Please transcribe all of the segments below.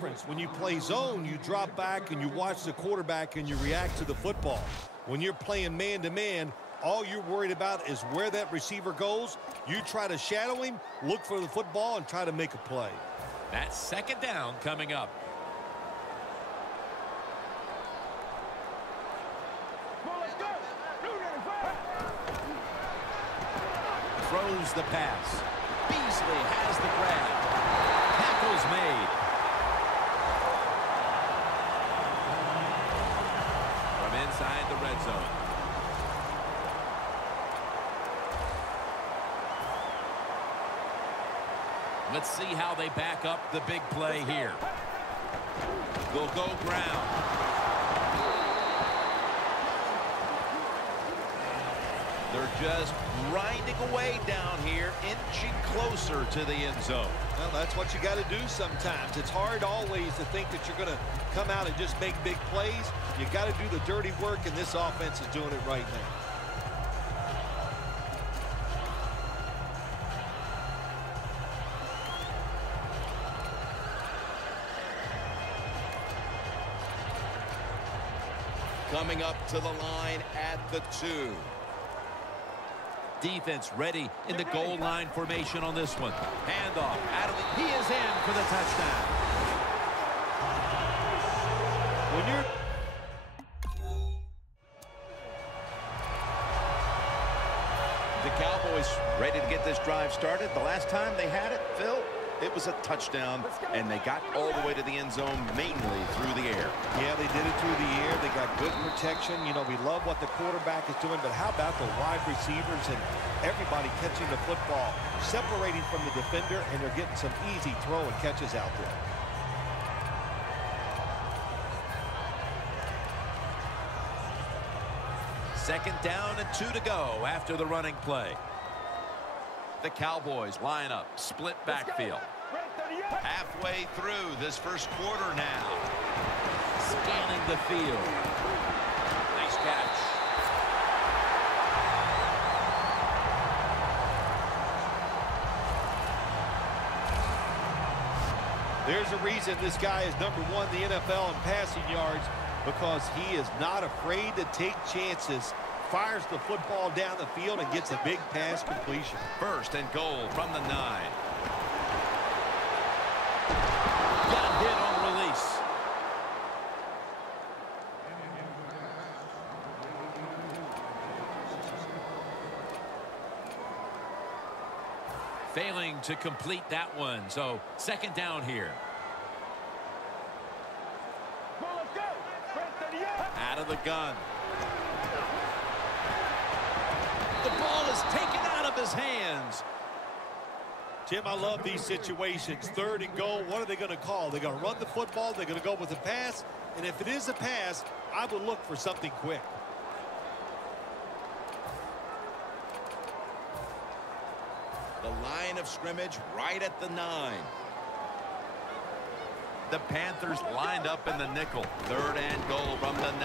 difference. When you play zone, you drop back and you watch the quarterback and you react to the football. When you're playing man-to-man, all you're worried about is where that receiver goes. You try to shadow him, look for the football, and try to make a play. That's second down coming up. Throws the pass. Beasley has the grab. Tackle's made. From inside the red zone. Let's see how they back up the big play here. Will go ground. They're just grinding away down here, inching closer to the end zone. Well, that's what you got to do sometimes. It's hard always to think that you're going to come out and just make big plays. You got to do the dirty work, and this offense is doing it right now. Coming up to the line at the 2. Defense ready in the goal line formation on this one. Handoff out of the... He is in for the touchdown. When you're... The Cowboys ready to get this drive started. The last time they had it, Phil, it was a touchdown, and they got all the way to the end zone mainly through the air. Yeah, they did it through the air. They got good protection. You know, we love what the quarterback is doing, but how about the wide receivers and everybody catching the football, separating from the defender, and they're getting some easy throw and catches out there. Second down and 2 to go after the running play. The Cowboys line up, split backfield. Halfway through this first quarter now. Scanning the field. Nice catch. There's a reason this guy is #1 in the NFL in passing yards, because he is not afraid to take chances, fires the football down the field, and gets a big pass completion. First and goal from the 9. Got hit on release. Failing to complete that one, so second down here. Out of the gun. The ball is taken out of his hands. Tim, I love these situations. Third and goal, what are they going to call? They're going to run the football, they're going to go with a pass, and if it is a pass, I would look for something quick. The line of scrimmage right at the 9. The Panthers lined up in the nickel. Third and goal from the 9.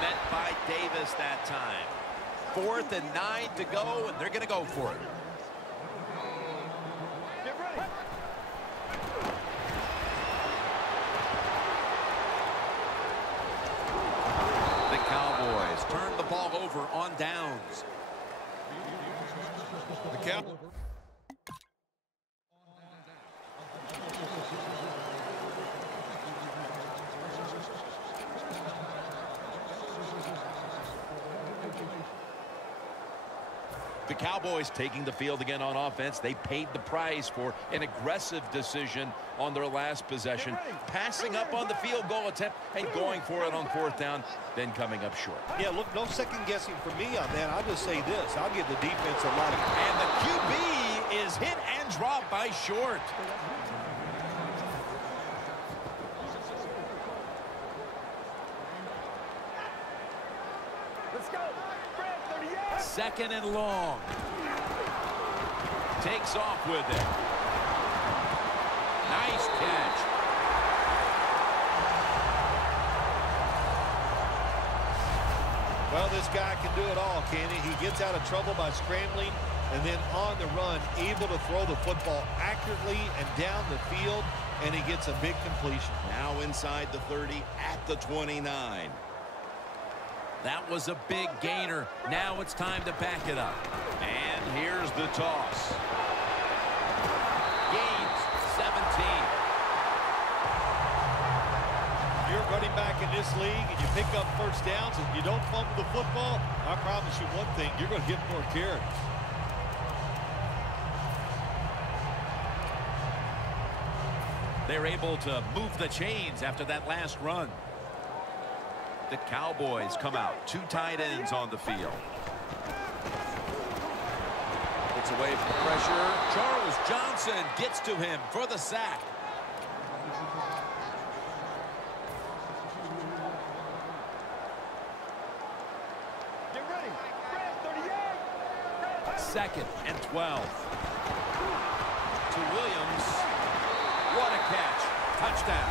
Met by Davis that time. 4th and 9 to go, and they're going to go for it. Get ready. The Cowboys turn the ball over on downs. The Cowboys. The Cowboys taking the field again on offense. They paid the price for an aggressive decision on their last possession, passing up on the field goal attempt and going for it on 4th down, then coming up short. Yeah, look, no second guessing for me on that. I'll just say this. I'll give the defense a lot of... And the QB is hit and dropped by Short. Let's go. Second and long. Takes off with it. Nice catch. Well, this guy can do it all, can he? He gets out of trouble by scrambling, and then on the run, able to throw the football accurately and down the field. and he gets a big completion. Now inside the 30 at the 29. That was a big gainer. Now it's time to back it up. And here's the toss. Gains 17. You're running back in this league and you pick up first downs and you don't fumble the football, I promise you one thing, you're going to get more carries. They're able to move the chains after that last run. The Cowboys come out. 2 tight ends on the field. Gets away from the pressure. Charles Johnson gets to him for the sack. Get ready. 38. 2nd and 12. To Williams. What a catch. Touchdown.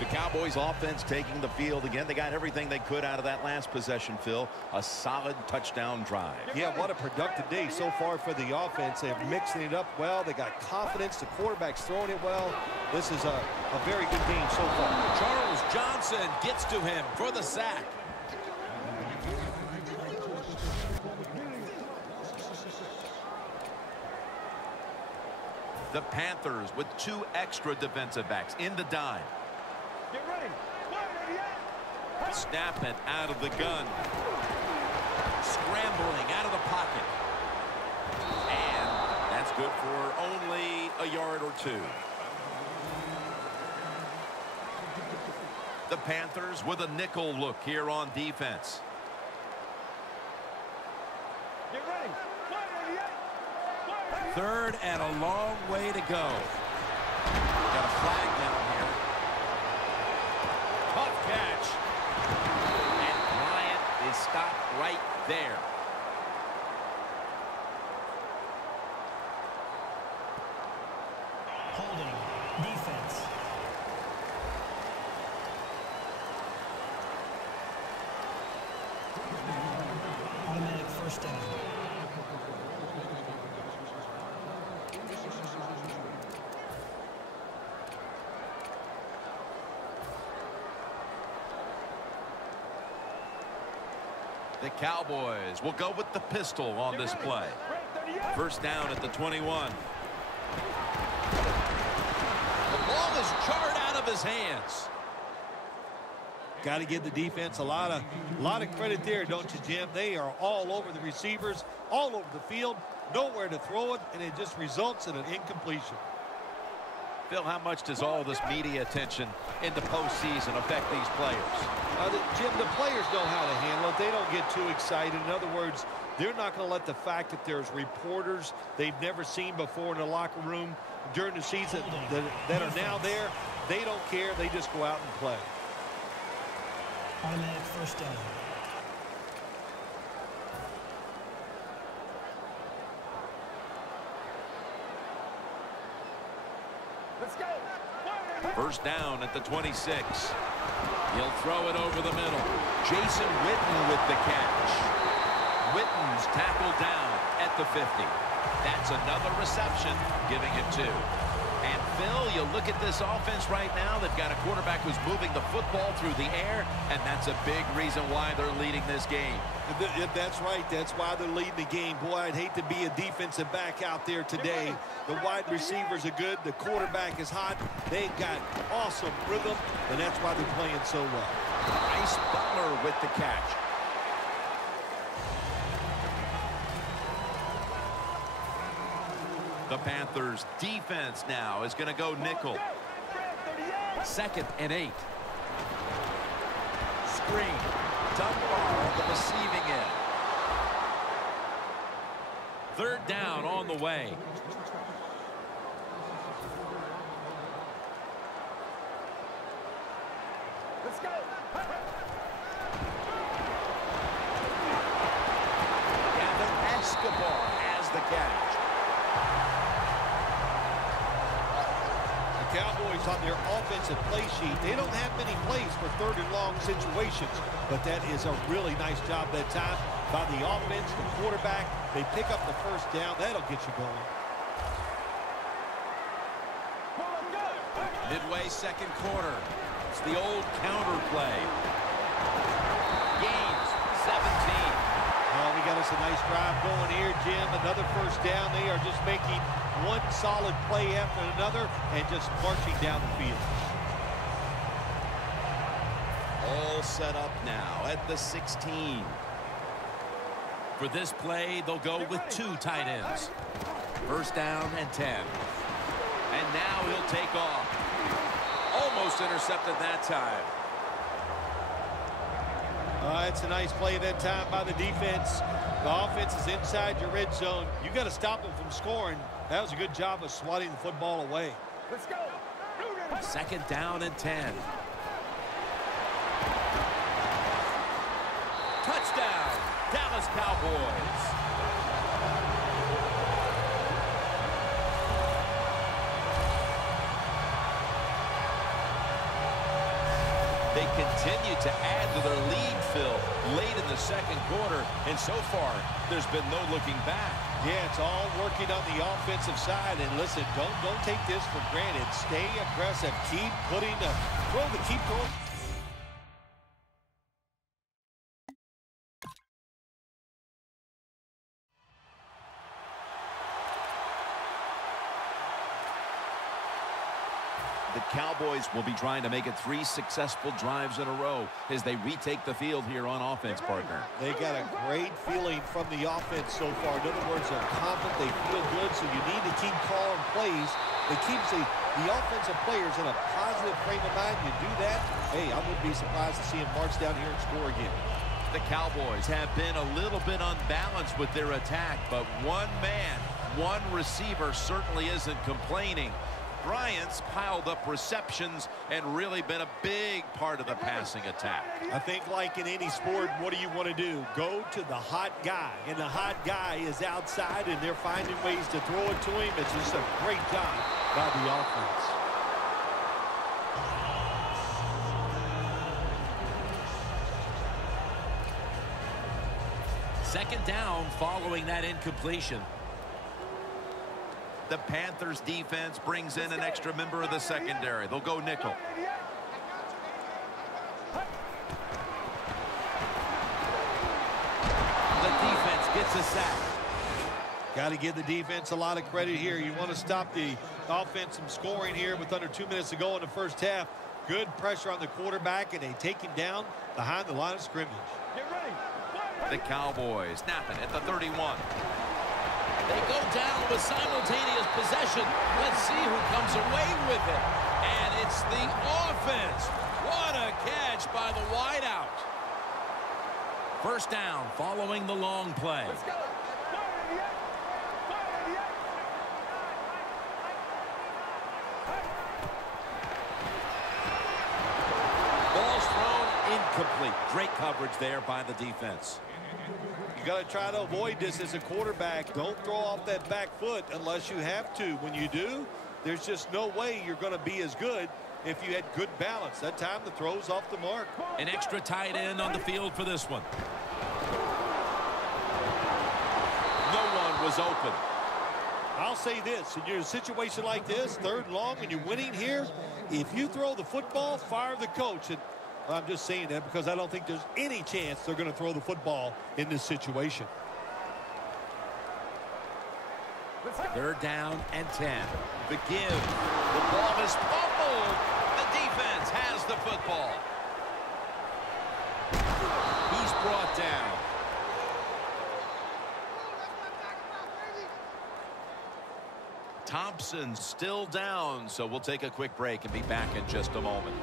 The Cowboys offense taking the field again. They got everything they could out of that last possession, Phil. A solid touchdown drive. Yeah, what a productive day so far for the offense. They're mixing it up well. They got confidence. The quarterback's throwing it well. This is a very good game so far. Charles Johnson gets to him for the sack. The Panthers with 2 extra defensive backs in the dime. Get ready. 188. Snap it out of the gun. Scrambling out of the pocket. And that's good for only a yard or 2. The Panthers with a nickel look here on defense. Get ready. 188. 3rd and a long way to go. Got a flag down here. Tough catch. And Bryant is stopped right there. Holding. Defense. Automatic first down. The Cowboys will go with the pistol on this play. 1st down at the 21. The ball is jarred out of his hands. Got to give the defense a lot of credit there, don't you, Jim? They are all over the receivers, all over the field, nowhere to throw it, and it just results in an incompletion. Phil, how much does all this media attention in the postseason affect these players? Jim, the players know how to handle it. They don't get too excited. In other words, they're not going to let the fact that there's reporters they've never seen before in the locker room during the season that are now there. They don't care. They just go out and play. Automatic first down. Let's go. 1st down at the 26. He'll throw it over the middle. Jason Witten with the catch. Witten's tackled down at the 50. That's another reception, giving him 2. And Phil, you look at this offense right now. They've got a quarterback who's moving the football through the air, and that's a big reason why they're leading this game. That's right. That's why they're leading the game. Boy, I'd hate to be a defensive back out there today. The wide receivers are good. The quarterback is hot. They've got awesome rhythm, and that's why they're playing so well. Bryce Butler with the catch. The Panthers defense now is going to go nickel. 2nd and 8. Screen. Dunbar on the receiving end. 3rd down on the way. Let's go. Gavin Escobar has the catch. Cowboys on their offensive play sheet, they don't have many plays for third and long situations, but that is a really nice job that time by the offense, the quarterback. They pick up the first down. That'll get you going. Midway second quarter. It's the old counter play. Gains 17. Well, we got us a nice drive going here, Jim. Another first down. They are just making one solid play after another and just marching down the field. All set up now at the 16. For this play, they'll go with 2 tight ends. First down and 10. And now he'll take off. Almost intercepted that time. It's a nice play that time by the defense. The offense is inside your red zone. You got to stop them from scoring. That was a good job of swatting the football away. Let's go. Second down and 10. Touchdown, Dallas Cowboys. They continue to add to their lead, Phil, late in the second quarter, and so far, there's been no looking back. Yeah, it's all working on the offensive side. And listen, don't take this for granted. Stay aggressive. Keep putting the keep throwing. The Cowboys will be trying to make it 3 successful drives in a row as they retake the field here on offense, partner. They got a great feeling from the offense so far. In other words, they're confident, they feel good, so you need to keep calling plays. It keeps the offensive players in a positive frame of mind. You do that, hey, I wouldn't be surprised to see them march down here and score again. The Cowboys have been a little bit unbalanced with their attack, but one man, one receiver certainly isn't complaining. Bryant's piled up receptions and really been a big part of the passing attack. I think like in any sport, what do you want to do? Go to the hot guy, and the hot guy is outside, and they're finding ways to throw it to him. It's just a great job by the offense. Second down following that incompletion. The Panthers defense brings in an extra member of the secondary. They'll go nickel. The defense gets a sack. Got to give the defense a lot of credit here. You want to stop the offense from scoring here with under 2 minutes to go in the first half. Good pressure on the quarterback, and they take him down behind the line of scrimmage. Get ready. The Cowboys snapping at the 31. They go down with simultaneous possession. Let's see who comes away with it. And it's the offense. What a catch by the wideout. First down following the long play. Let's go. Ball's thrown incomplete. Great coverage there by the defense. You got to try to avoid this as a quarterback. Don't throw off that back foot unless you have to. When you do, there's just no way you're going to be as good if you had good balance. That time the throw's off the mark. An extra tight end on the field for this one. No one was open. I'll say this, in your situation like this, third and long, and you're winning here, if you throw the football, fire the coach. And I'm just saying that because I don't think there's any chance they're going to throw the football in this situation. Third down and 10. The give. The ball is fumbled. The defense has the football. He's brought down. Thompson still down, so we'll take a quick break and be back in just a moment.